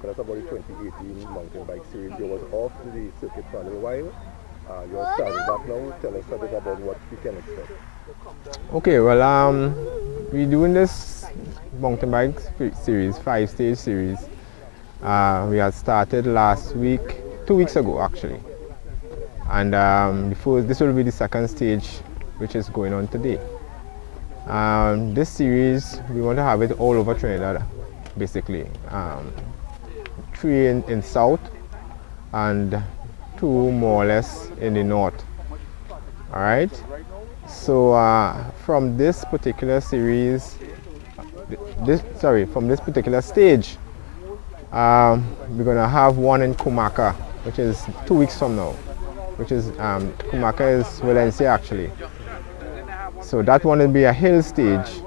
because that's about the 2018 mountain bike series. You was off the circuit for a little while. You're starting back now. Tell us a bit about what we can expect. Okay, well, we're doing this mountain bike series, 5 stage series. We had started last week, 2 weeks ago actually, and this will be the second stage, which is going on today. This series, we want to have it all over Trinidad, basically. 3 in south and 2 more or less in the north. All right. So from this particular series, from this particular stage, we're gonna have one in Kumaka, which is 2 weeks from now. Which is Kumaka is Valencia actually. So that one will be a hill stage.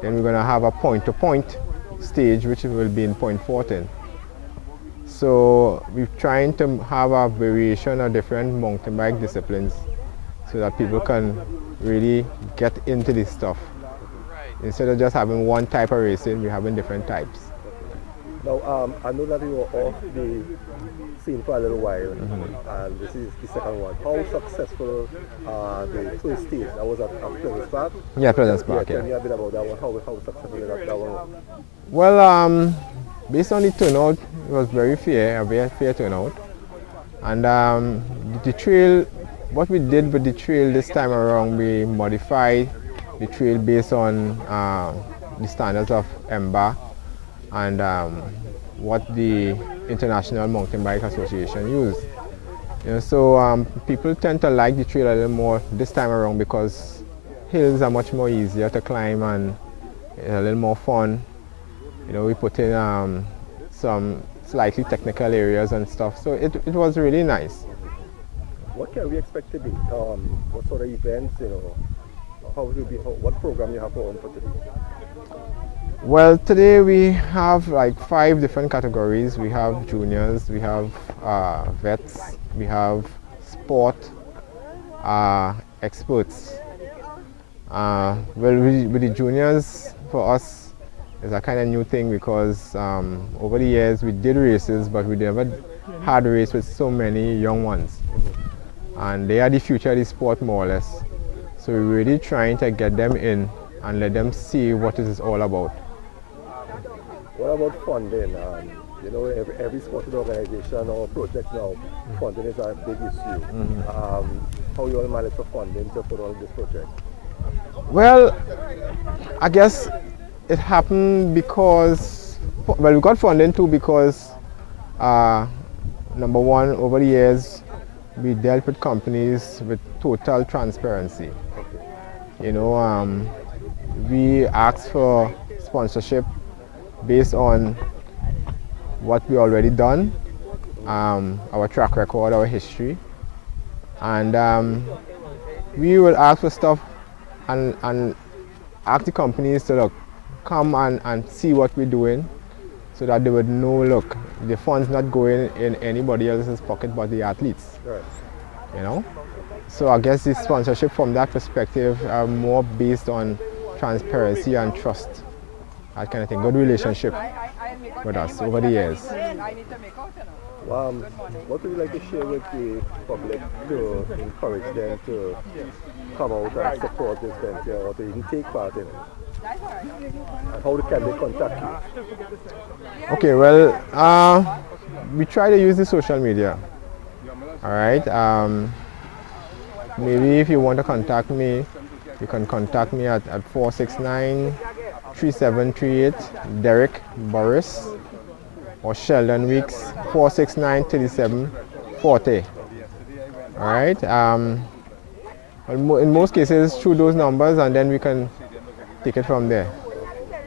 Then we're gonna have a point-to-point stage, which will be in Point Fortin. So we're trying to have a variation of different mountain bike disciplines so that people can really get into this stuff. Instead of just having one type of racing, we're having different types. Now, I know that you were off the scene for a little while, and this is the second one. How successful the first stage? That was at Pleasant Park? Yeah, Pleasant Park, Tell me a bit about that one. How successful that one was? Well, based on the turnout, it was very fair, a very fair turnout. And the trail, what we did with the trail this time around, we modified the trail based on the standards of EMBA and what the International Mountain Bike Association used. So people tend to like the trail a little more this time around because hills are much more easier to climb and a little more fun. We put in some slightly technical areas and stuff, so it was really nice. What can we expect today? What sort of events, how will be, what program you have on for today? Well, today we have like 5 different categories. We have juniors, we have vets, we have sport, experts. Well, with the juniors, for us, it's a kind of new thing because over the years we did races, but we never had a race with so many young ones. And they are the future of the sport, more or less. So we're really trying to get them in and let them see what it is all about. What about funding? Every sporting organization or project now, funding is a big issue. How you all manage for funding to put on this project? Well, I guess it happened because, we got funding too because, number one, over the years, we dealt with companies with total transparency. We asked for sponsorship based on what we already done, our track record, our history, and we will ask for stuff and ask the companies to come and see what we're doing so that they would know, look, the fund's not going in anybody else's pocket but the athletes. Right. So I guess the sponsorship from that perspective are more based on transparency and trust, that kind of thing, good relationship with us over the years. What would you like to share with the public to encourage them to come out and support this venture or to even take part in it? And how can they contact you? Okay, well, we try to use the social media. All right. Maybe if you want to contact me, you can contact me at 469-3738, Derek Boris, or Sheldon Weeks, 469-3740. All right. In most cases, through those numbers, and then we can take it from there.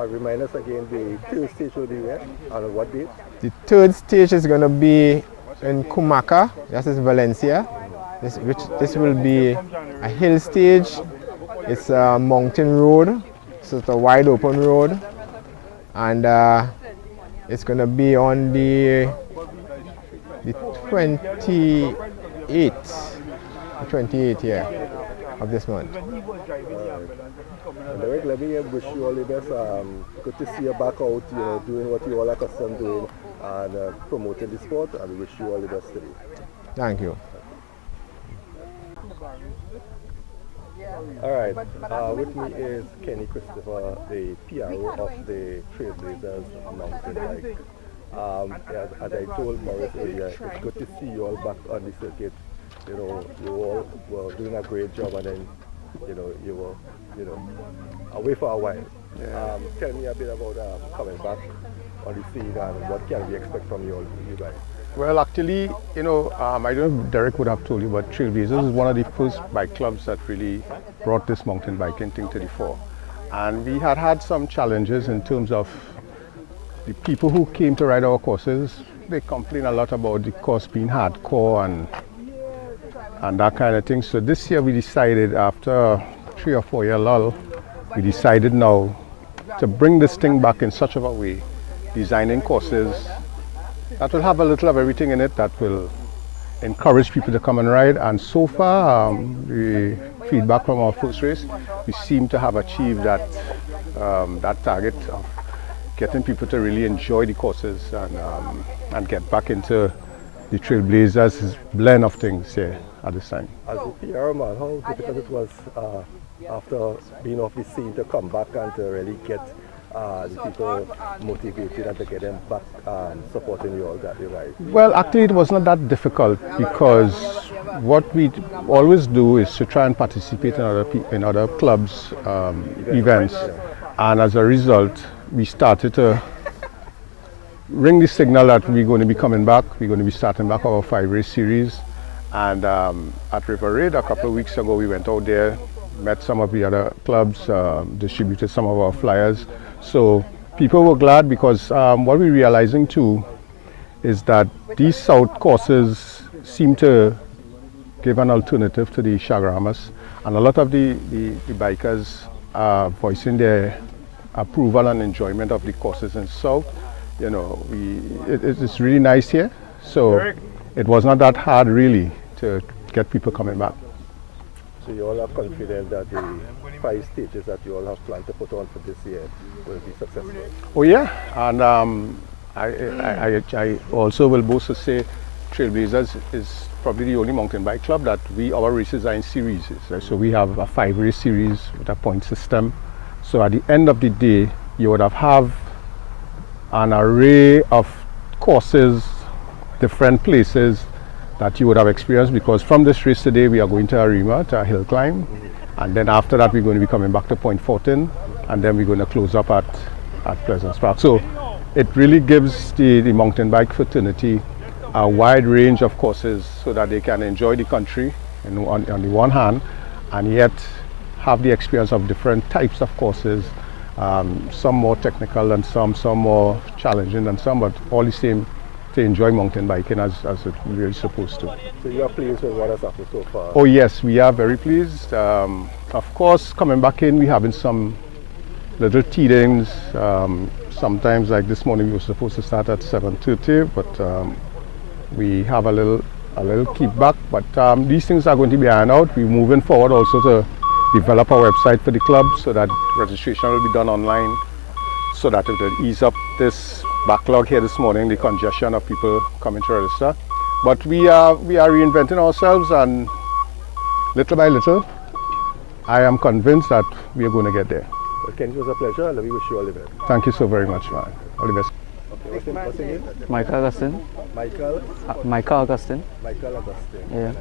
Remind us again, the third stage will be where and what date? The third stage is going to be in Kumaka, that is Valencia. This will be a hill stage. It's a mountain road, so it's a wide open road, and it's going to be on the 28th of this month. And Derek, let me wish you all the best. Good to see you back out, doing what you all are accustomed doing. and promoting the sport, and we wish you all the best today. Thank you. All right, with me is Kenny Christopher, the PRO of the Trailblazers mountain bike. As I told Maurice earlier, it's good to see you all back on the circuit. You know, you all were doing a great job, and then, you were, away for a while. Yeah. Tell me a bit about coming back on the scene and what can we expect from you guys. Well, actually, I don't know if Derek would have told you, but Trailblazers is one of the first bike clubs that really brought this mountain biking thing to the fore. And we had some challenges in terms of the people who came to ride our courses. They complain a lot about the course being hardcore and that kind of thing. So this year we decided, after a 3 or 4 year lull, we decided now to bring this thing back in such a way, designing courses that will have a little of everything in it, that will encourage people to come and ride. And so far, the feedback from our first race, we seem to have achieved that target of getting people to really enjoy the courses and get back into the Trailblazers blend of things here at this time. As a PR man, how difficult it was after being off the scene to come back and to really get the people motivated and to get them back supporting you guys? Well, actually it was not that difficult, because what we always do is to try and participate in other clubs' events. And as a result, we started to ring the signal that we're going to be coming back. We're going to be starting back our 5-race series. And at River Raid a couple of weeks ago, we went out there, met some of the other clubs, distributed some of our flyers. So people were glad, because what we're realizing too is that these south courses seem to give an alternative to the Chagramas, and a lot of the bikers are voicing their approval and enjoyment of the courses in south. It's really nice here, so it was not that hard really to get people coming back. So you all are confident that the 5 stages that you all have planned to put on for this year will be successful? Oh yeah, and I also will boast to say Trailblazers is probably the only mountain bike club that our races are in series. Right? So we have a 5-race series with a point system. So at the end of the day, you would have an array of courses, different places that you would have experienced, because from this race today we are going to Arima, to a hill climb, and then after that we're going to be coming back to Point Fortin, and then we're going to close up at Pleasance Park. So it really gives the mountain bike fraternity a wide range of courses, so that they can enjoy the country on the one hand, and yet have the experience of different types of courses, some more technical and some more challenging than some, but all the same to enjoy mountain biking as it really supposed to. So you are pleased with what has happened so far? Oh yes, we are very pleased. Of course, coming back in, we're having some little teethings. Sometimes, like this morning, we were supposed to start at 7:30, but we have a little kickback. But these things are going to be ironed out. We're moving forward also to develop a website for the club, so that registration will be done online, so that it will ease up this backlog here this morning, the congestion of people coming to register. But we are reinventing ourselves, and little by little, I am convinced that we are going to get there. Well, Ken, it was a pleasure, and we wish you all the best. Thank you so very much, man. All the best. Okay, what's your name? Michael Augustine. Michael? Michael Augustine. Michael Augustine. Yeah.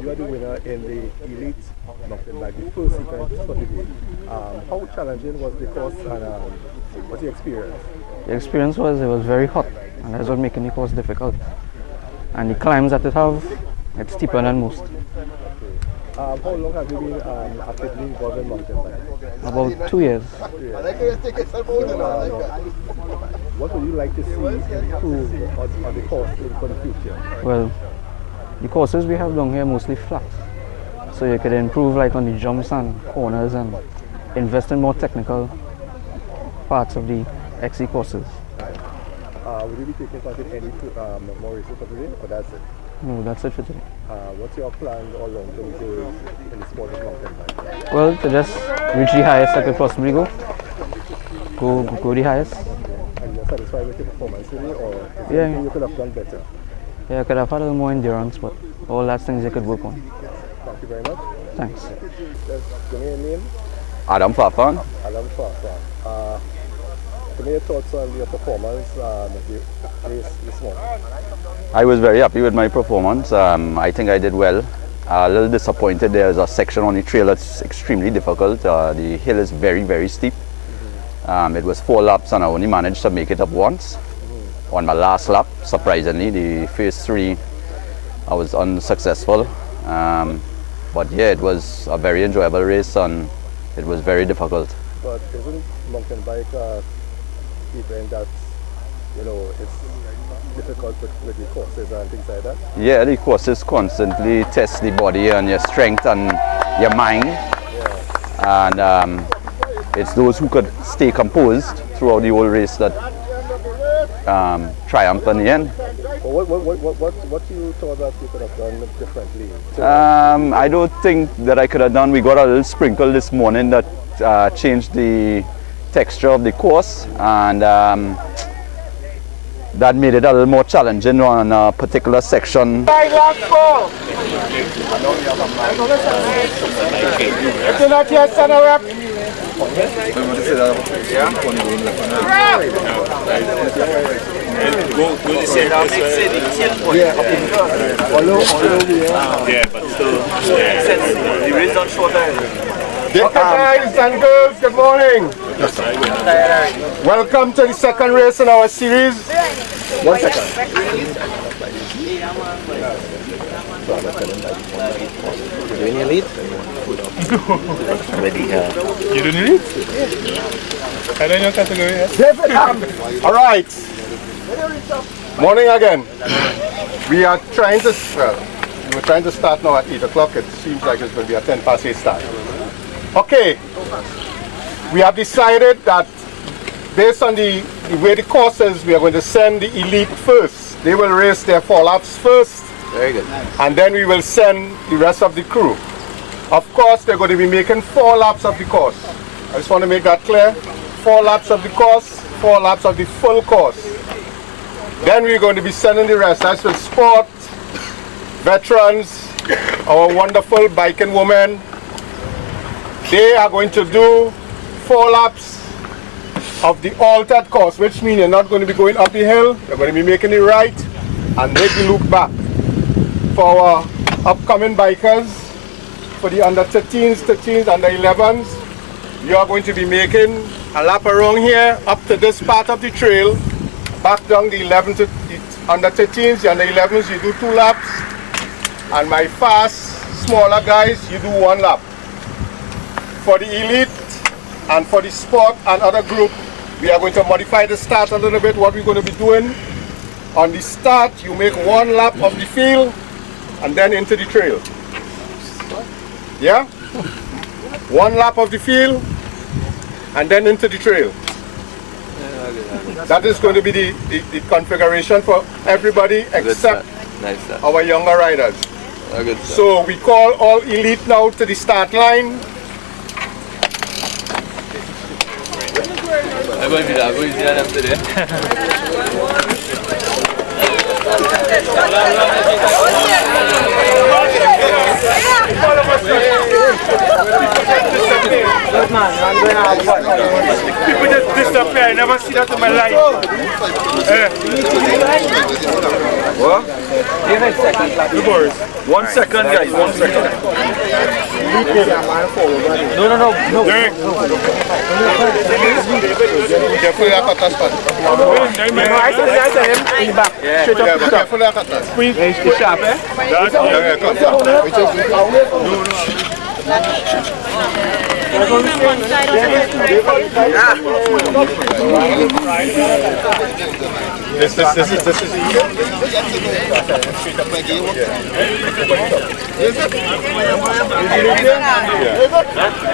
You are the winner in the elite mountain bike, the first event for the day. How challenging was the course, and what's the experience? The experience was very hot, and that's what making the course difficult. And the climbs that it's steeper than most. How long have you been actively involved in mountain biking? About 2 years. What would you like to see improve on the course for the future? Well, the courses we have down here are mostly flat. So you could improve like on the jumps and corners, and invest in more technical parts of the XC courses. Will you be taking part in any more races for today, or that's it? No, that's it for today. What's your plans or long-term goals in the sport of mountain biking? Well, to just reach the highest I could possibly go. Go the highest. And satisfied with your performance today, or is there Yeah. anything you could have done better? Yeah, I could have had a little more endurance, but all that's things I could work on. Thank you very much. Thanks. Just give me your name. Adam Fafan. Adam Farfan. Give me your thoughts on your performance of the race this morning. I was very happy with my performance. I think I did well. A little disappointed. There's a section on the trail that's extremely difficult. The hill is very, very steep. It was 4 laps and I only managed to make it up once. On my last lap, surprisingly, the first 3 I was unsuccessful. But yeah, it was a very enjoyable race and it was very difficult. But isn't mountain bike event that, you know, it's difficult with the courses and things like that? Yeah, the courses constantly test the body and your strength and your mind. And it's those who could stay composed throughout the whole race that triumph in the end. Well, what you thought that you could have done differently? I don't think that I could have done. We got a little sprinkle this morning that changed the texture of the course, and that made it a little more challenging on a particular section. Guys and girls, good morning. Welcome to the second race in our series. 1 second. Doing your lead? You doing it? I don't know category. All right. Morning again. We are trying to, we were trying to start now at 8 o'clock. It seems like it's going to be a 10 past 8 start. Okay. We have decided that based on the way the course is, we are going to send the elite first. They will race their 4 laps first. Very good. And then we will send the rest of the crew. Of course, they're going to be making 4 laps of the course. I just want to make that clear. 4 laps of the course, 4 laps of the full course. Then we're going to be sending the rest. That's for sport, veterans, our wonderful biking women. They are going to do 4 laps of the altered course, which means you're not going to be going up the hill, you're going to be making it right and make the loop back. For our upcoming bikers, for the under 13s, 13s, under 11s, you are going to be making a lap around here up to this part of the trail, back down the 11 to the under 13s, the under 11s, you do 2 laps, and my fast, smaller guys, you do 1 lap. For the elite and for the sport and other group, we are going to modify the start a little bit. What we're going to be doing, on the start, you make 1 lap of the field and then into the trail. Yeah? 1 lap of the field and then into the trail. That is going to be the configuration for everybody except our younger riders. So we call all elite now to the start line. I'm going to do that today. People just disappear. I never see that in my life. What? 1 second, guys, 1 second. No. Careful, I cut that spot. Careful, I cut that. It's sharp, eh? This is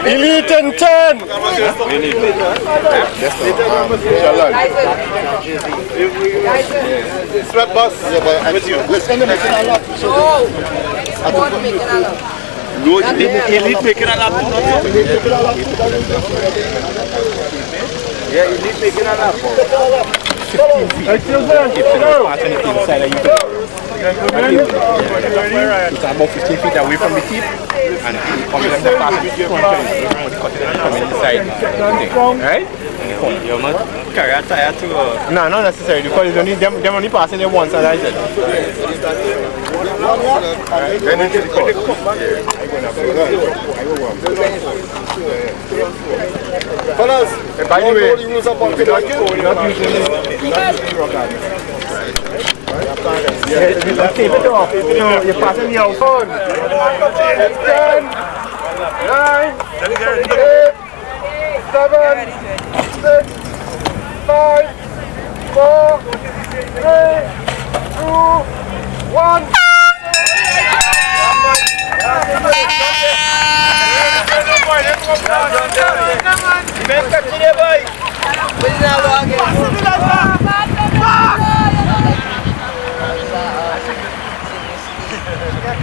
Elite in 10. Strap bus with you. Let's end making a lap. No, elite making a lap. Yeah, elite making a lap. 15 feet. If you pass anything inside, you can it's about 15 feet away from the tip, and you come in the pass it come inside. Right? You're not carry tire to no, not necessarily, because it's only them only passing there once, and that's it. Then into the course. Fellas, by the way, we're not using rock garden. Tape it off. So you're passing the outside. 10, 9, 8, 7, 6, 5, 4, 3, 2, 1.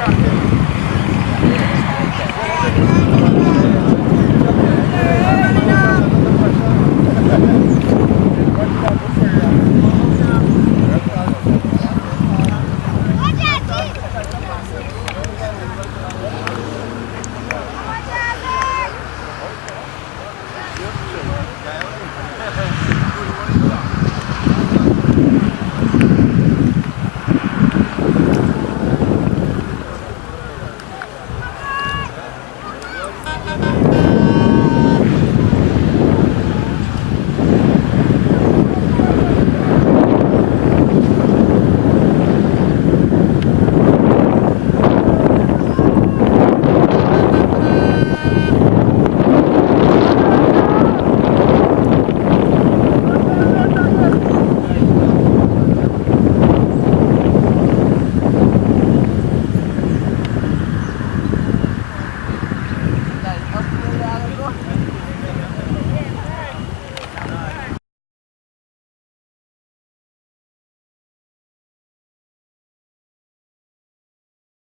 Boy.